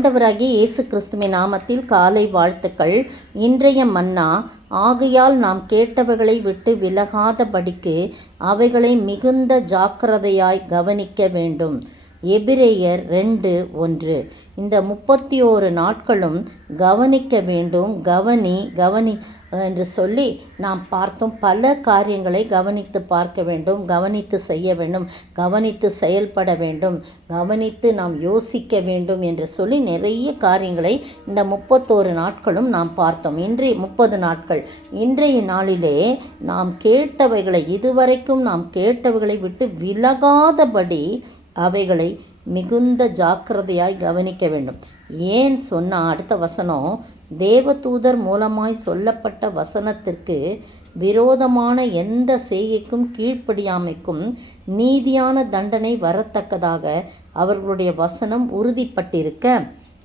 ஆண்டவராகிய இயேசு கிறிஸ்துவின் நாமத்தில் காலை வாழ்த்துக்கள். இன்றைய மன்னா, ஆகையால் நாம் கேட்டவைகளை விட்டு விலகாதபடிக்கு அவைகளை மிகுந்த ஜாக்கிரதையாய் கவனிக்க வேண்டும். எபிரேயர் 2:1. இந்த 31 நாட்களும் கவனிக்க வேண்டும். கவனி என்று சொல்லி நாம் பார்த்தோம். பல காரியங்களை கவனித்து பார்க்க வேண்டும், கவனித்து செய்ய வேண்டும், கவனித்து செயல்பட வேண்டும், கவனித்து நாம் யோசிக்க வேண்டும் என்று சொல்லி நிறைய காரியங்களை இந்த 31 நாட்களும் நாம் பார்த்தோம். இன்றைய 30 நாட்கள். இன்றைய நாளிலே நாம் கேட்டவைகளை, இதுவரைக்கும் நாம் கேட்டவைகளை விட்டு விலகாதபடி அவைகளை மிகுந்த ஜாக்கிரதையாய் கவனிக்க வேண்டும். ஏன் சொன்னால், அடுத்த வசனம், தேவதூதர் மூலமாய் சொல்லப்பட்ட வசனத்திற்கு விரோதமான எந்த செய்கைக்கும் கீழ்ப்படியாமைக்கும் நீதியான தண்டனை வரத்தக்கதாக அவர்களுடைய வசனம் உறுதிப்பட்டிருக்க,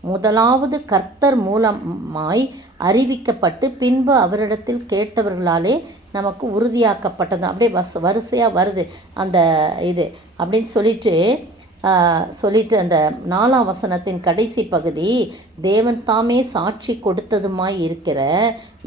முதலாவது கர்த்தர் மூலமாய் அறிவிக்கப்பட்டு பின்பு அவரிடத்தில் கேட்டவர்களாலே நமக்கு உறுதியாக்கப்பட்டது. அப்படியே வரிசையாக வருது அந்த இது அப்படின்னு சொல்லிட்டு அந்த 4ஆம் வசனத்தின் கடைசி பகுதி, தேவன் தாமே சாட்சி கொடுத்ததுமாய் இருக்கிற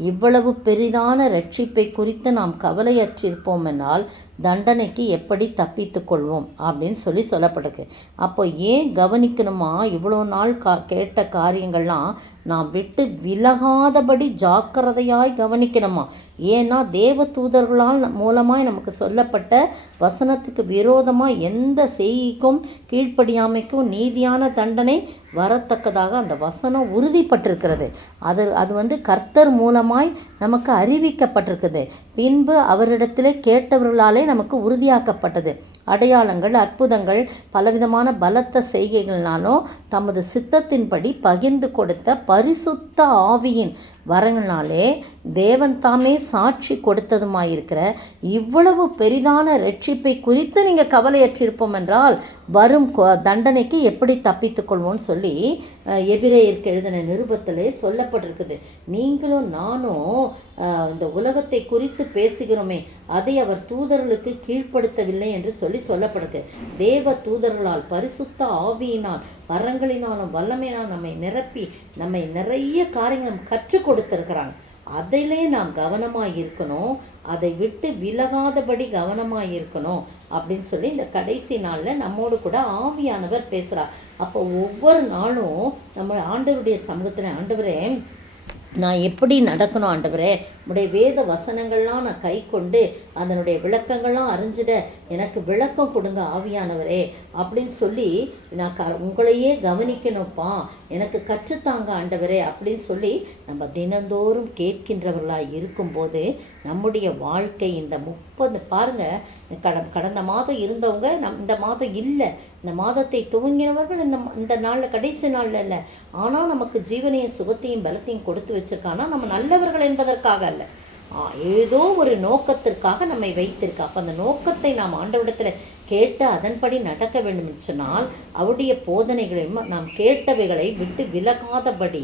இவ்வளவு பெரிதான ரட்சிப்பை குறித்து நாம் கவலையற்றிருப்போம் என்றால் தண்டனைக்கு எப்படி தப்பித்து கொள்வோம் அப்படின்னு சொல்லப்பட்டிருக்கு. அப்போ ஏன் கவனிக்கணுமா? இவ்வளோ நாள் கேட்ட காரியங்கள்லாம் நாம் விட்டு விலகாதபடி ஜாக்கிரதையாய் கவனிக்கணுமா? ஏன்னா தேவ தூதர்களால் மூலமாய் நமக்கு சொல்லப்பட்ட வசனத்துக்கு விரோதமாக எந்த செய்திக்கும் கீழ்ப்படியாமைக்கும் நீதியான தண்டனை வரத்தக்கதாக அந்த வசனம் உறுதிப்பட்டிருக்கிறது. அது கர்த்தர் மூலமாய் நமக்கு அறிவிக்கப்பட்டிருக்குது. பின்பு அவரிடத்திலே கேட்டவர்களாலே நமக்கு உறுதியாக்கப்பட்டது. அடையாளங்கள், அற்புதங்கள், பலவிதமான பலத்த செய்கைகள்னாலும் தமது சித்தத்தின்படி பகிர்ந்து கொடுத்த பரிசுத்த ஆவியின் வரங்களாலே தேவன் தாமே சாட்சி கொடுத்ததுமாயிருக்கிற இவ்வளவு பெரிதான ரட்சிப்பை குறித்து நீங்கள் கவலையற்றிருப்போம் என்றால் வரும் தண்டனைக்கு எப்படி தப்பித்துக்கொள்வோம்னு சொல்லி எபிரேயருக்கு எழுதின நிருபத்திலே சொல்லப்பட்டிருக்குது. நீங்களும் நானும் இந்த உலகத்தை குறித்து பேசுகிறோமே, அதை அவர் தூதர்களுக்கு கீழ்ப்படுத்தவில்லை என்று சொல்லப்பட்டிருக்கு. தேவ தூதர்களால், பரிசுத்த ஆவியினால், வரங்களினாலும் வல்லமையினால் நம்மை நிரப்பி நம்மை நிறைய காரியங்கள் கற்றுக் கொடுத்திருக்கிறாங்க. அதிலே நாம் கவனமாக இருக்கணும், அதை விட்டு விலகாதபடி கவனமாக இருக்கணும் அப்படின்னு சொல்லி இந்த கடைசி நாளில் நம்மோடு கூட ஆவியானவர் பேசுகிறார். அப்போ ஒவ்வொரு நாளும் நம்ம ஆண்டவருடைய சமூகத்தில், ஆண்டவரே நான் எப்படி நடக்கணும் ஆண்டவரே, உடைய வேத வசனங்கள்லாம் நான் கை கொண்டு அதனுடைய விளக்கங்கள்லாம் அறிஞ்சிட எனக்கு விளக்கம் கொடுங்க ஆவியானவரே அப்படின்னு சொல்லி நான் உங்களையே கவனிக்கணும்ப்பா, எனக்கு கற்றுத்தாங்க ஆண்டவரே அப்படின்னு சொல்லி நம்ம தினந்தோறும் கேட்கின்றவர்களாக இருக்கும்போது நம்முடைய வாழ்க்கை இந்த 30 பாருங்கள், கடந்த மாதம் இருந்தவங்க இந்த மாதம் இல்லை, இந்த மாதத்தை துவங்கினவர்கள் இந்த நாளில் கடைசி நாளில் இல்லை. ஆனால் நமக்கு ஜீவனையும் சுகத்தையும் பலத்தையும் கொடுத்து வச்சிருக்கானா நம்ம நல்லவர்கள் என்பதற்காக அல்ல, ஏதோ ஒரு நோக்கத்திற்காக நம்மை வைத்திருக்க. அப்போ அந்த நோக்கத்தை நாம் ஆண்டவரிடத்தில் கேட்டு அதன்படி நடக்க வேண்டும் என்று சொன்னால் அவருடைய போதனைகளையும் நாம் கேட்டவைகளை விட்டு விலகாதபடி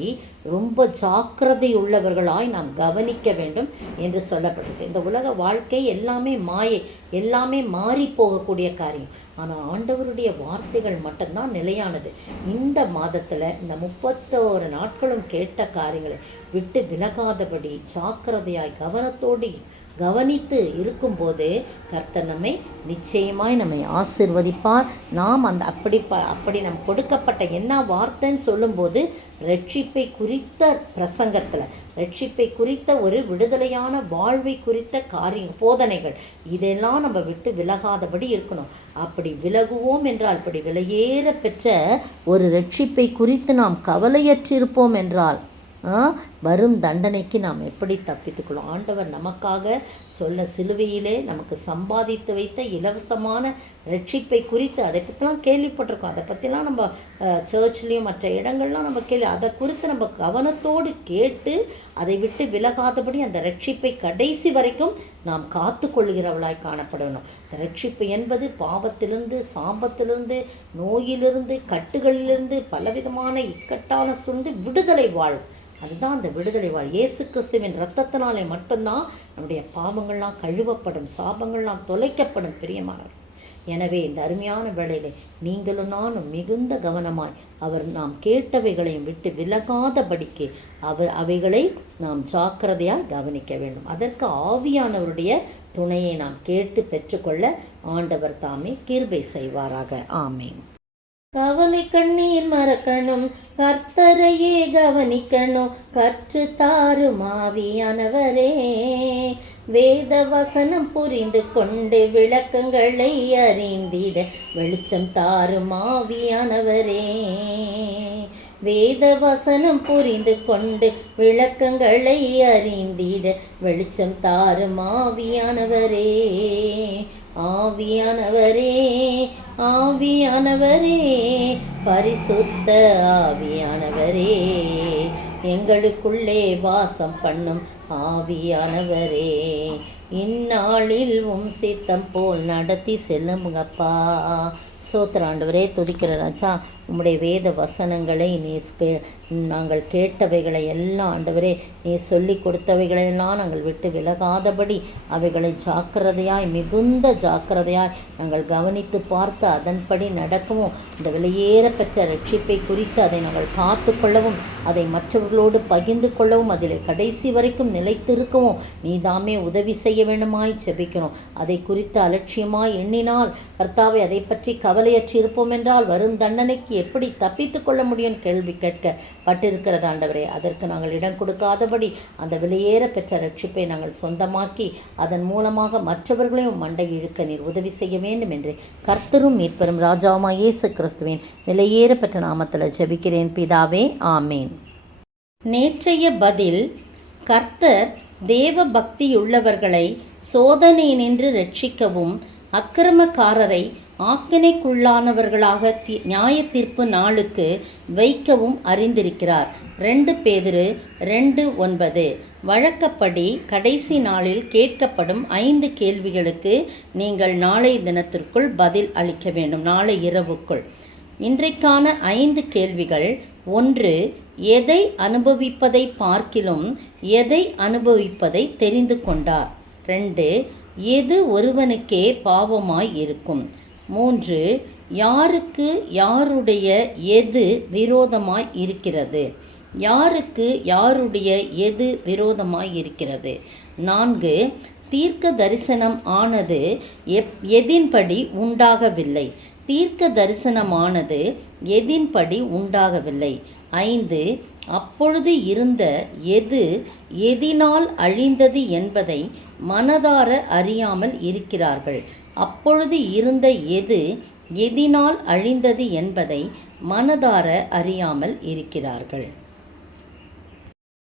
ரொம்ப ஜாக்கிரதை உள்ளவர்களாய் நாம் கவனிக்க வேண்டும் என்று சொல்லப்பட்டிருக்கு. இந்த உலக வாழ்க்கை எல்லாமே மாயை, எல்லாமே மாறி போகக்கூடிய காரியம். ஆனால் ஆண்டவருடைய வார்த்தைகள் மட்டும்தான் நிலையானது. இந்த மாதத்தில் இந்த 31 நாட்களும் கேட்ட காரியங்களை விட்டு விலகாதபடி ஜாக்கிரதையாய் கவனத்தோடு கவனித்து இருக்கும்போது கர்த்தர் நம்மை நிச்சயமாய் நம்மை ஆசீர்வதிப்பார். நாம் அப்படி நம் கொடுக்கப்பட்ட என்ன வார்த்தைன்னு சொல்லும்போது ரட்சிப்பை குறித்த பிரசங்கத்தில், ரட்சிப்பை குறித்த ஒரு விடுதலையான வாழ்வை குறித்த போதனைகள் இதெல்லாம் நம்ம விட்டு விலகாதபடி இருக்கணும். அப்படி விலகுவோம் என்றால், அப்படி விலையேற பெற்ற ஒரு ரட்சிப்பை குறித்து நாம் கவலையற்றிருப்போம் என்றால் வரும் தண்டனைக்கு நாம் எப்படி தப்பித்துக்கொள்ளும்? ஆண்டவர் நமக்காக சிலுவையிலே நமக்கு சம்பாதித்து வைத்த இலவசமான ரட்சிப்பை குறித்து அதை பற்றிலாம் கேள்விப்பட்டிருக்கோம். அதை பற்றிலாம் நம்ம சர்ச்லேயும் மற்ற இடங்கள்லாம் நம்ம அதை குறித்து நம்ம கவனத்தோடு கேட்டு அதை விட்டு விலகாதபடி அந்த ரட்சிப்பை கடைசி வரைக்கும் நாம் காத்து கொள்ளுகிறவளாய் காணப்படணும். இந்த ரட்சிப்பு என்பது பாவத்திலிருந்து, சாபத்திலிருந்து, நோயிலிருந்து, கட்டுகளிலிருந்து, பலவிதமான இக்கட்டான சூழ்ந்து விடுதலை வாழும். அதுதான் அந்த விடுதலை வாழ். இயேசு கிறிஸ்துவின் இரத்தத்தினாலே மட்டும்தான் நம்முடைய பாவங்கள்லாம் கழுவப்படும், சாபங்கள்லாம் தொலைக்கப்படும். பிரியமானவர், எனவே இந்த அருமையான வேளையிலே நீங்களும் நானும் மிகுந்த கவனமாய் அவர் நாம் கேட்டவைகளையும் விட்டு விலகாதபடிக்கு அவைகளை நாம் ஜாக்கிரதையாக கவனிக்க வேண்டும். அதற்கு ஆவியானவருடைய துணையை நாம் கேட்டு பெற்றுக்கொள்ள ஆண்டவர் தாமே கிருபை செய்வாராக. ஆமேன். கவலை கண்ணீர் மறக்கணும், கர்த்தரையே கவனிக்கணும், கற்று தாரும் ஆவியானவரே. வேத வசனம் புரிந்து கொண்டு விளக்கங்களை அறிந்திட வெளிச்சம் தாரும் ஆவியானவரே. வேத வசனம் புரிந்து கொண்டு விளக்கங்களை அறிந்திட வெளிச்சம் தாரும் ஆவியானவரே. ஆவியானவரே, ஆவியானவரே, பரிசுத்த ஆவியானவரே, எங்களுக்குள்ளே வாசம் பண்ணும் ஆவியானவரே, இந்நாளில் சித்தம் போல் நடத்தி செல்லுங்கப்பா. ஸ்தோத்திரம் ஆண்டவரே, துதிக்கிற ராஜா, உம்முடைய வேத வசனங்களை நாங்கள் கேட்டவைகளை எல்லாம் ஆண்டவரே நீர் சொல்லி கொடுத்தவைகளையெல்லாம் நாங்கள் விட்டு விலகாதபடி அவைகளை ஜாக்கிரதையாய் மிகுந்த ஜாக்கிரதையாய் நாங்கள் கவனித்து பார்த்து அதன்படி நடக்கவும், இந்த விலையேற பெற்ற ரட்சிப்பை குறித்து அதை நாங்கள் காத்து கொள்ளவும், அதை மற்றவர்களோடு பகிர்ந்து கொள்ளவும், அதில் கடைசி வரைக்கும் நிலைத்திருக்கவும் நீதாமே உதவி செய்ய வேண்டுமாய் ஜெபிக்கிறோம். அதை குறித்து அலட்சியமாய் எண்ணினால் கர்த்தாவை அதை பற்றி கவலையற்றி இருப்போம் என்றால் வரும் தண்டனைக்கு எப்படி தப்பித்து கொள்ள முடியும் கேள்வி கேட்கப்பட்டிருக்கிறது ஆண்டவரே. அதற்கு நாங்கள் இடம் கொடுக்காதபடி அந்த விலையேற பெற்ற ரட்சிப்பை நாங்கள் சொந்தமாக்கி அதன் மூலமாக மற்றவர்களையும் மண்டை இழுக்க நீர் உதவி செய்ய வேண்டும் என்று கர்த்தரும் மீட்பரும் ராஜாவுமாய் இயேசு கிறிஸ்துவின் விலையேற பெற்ற நாமத்தில் ஜெபிக்கிறேன் பிதாவே, ஆமேன். நேற்றைய பதில்: கர்த்தர் தேவ பக்தியுள்ளவர்களை சோதனை நின்று ரட்சிக்கவும் அக்கிரமக்காரரை ஆக்கினைக்குள்ளானவர்களாக நியாய தீர்ப்பு நாளுக்கு வைக்கவும் அறிந்திருக்கிறார். 2 பேதுரு 2:9. வழக்கப்படி கடைசி நாளில் கேட்கப்படும் 5 கேள்விகளுக்கு நீங்கள் நாளை தினத்திற்குள் பதில் அளிக்க வேண்டும். நாளை இரவுக்குள். இன்றைக்கான 5 கேள்விகள்: 1. எதை அனுபவிப்பதை பார்க்கிலும் எதை அனுபவிப்பதை தெரிந்து கொண்டார்? 2. எது ஒருவனுக்கே பாவமாய் இருக்கும்? 3. யாருக்கு யாருடைய எது விரோதமாய் இருக்கிறது? யாருக்கு யாருடைய எது விரோதமாய் இருக்கிறது? 4. தீர்க்க தரிசனம் ஆனது எதின்படி உண்டாகவில்லை. தீர்க்க தரிசனமானது எதின்படி உண்டாகவில்லை. 5. அப்பொழுது இருந்த எது எதினால் அழிந்தது என்பதை மனதார அறியாமல் இருக்கிறார்கள். அப்பொழுது இருந்த எது எதினால் அழிந்தது என்பதை மனதார அறியாமல் இருக்கிறார்கள்.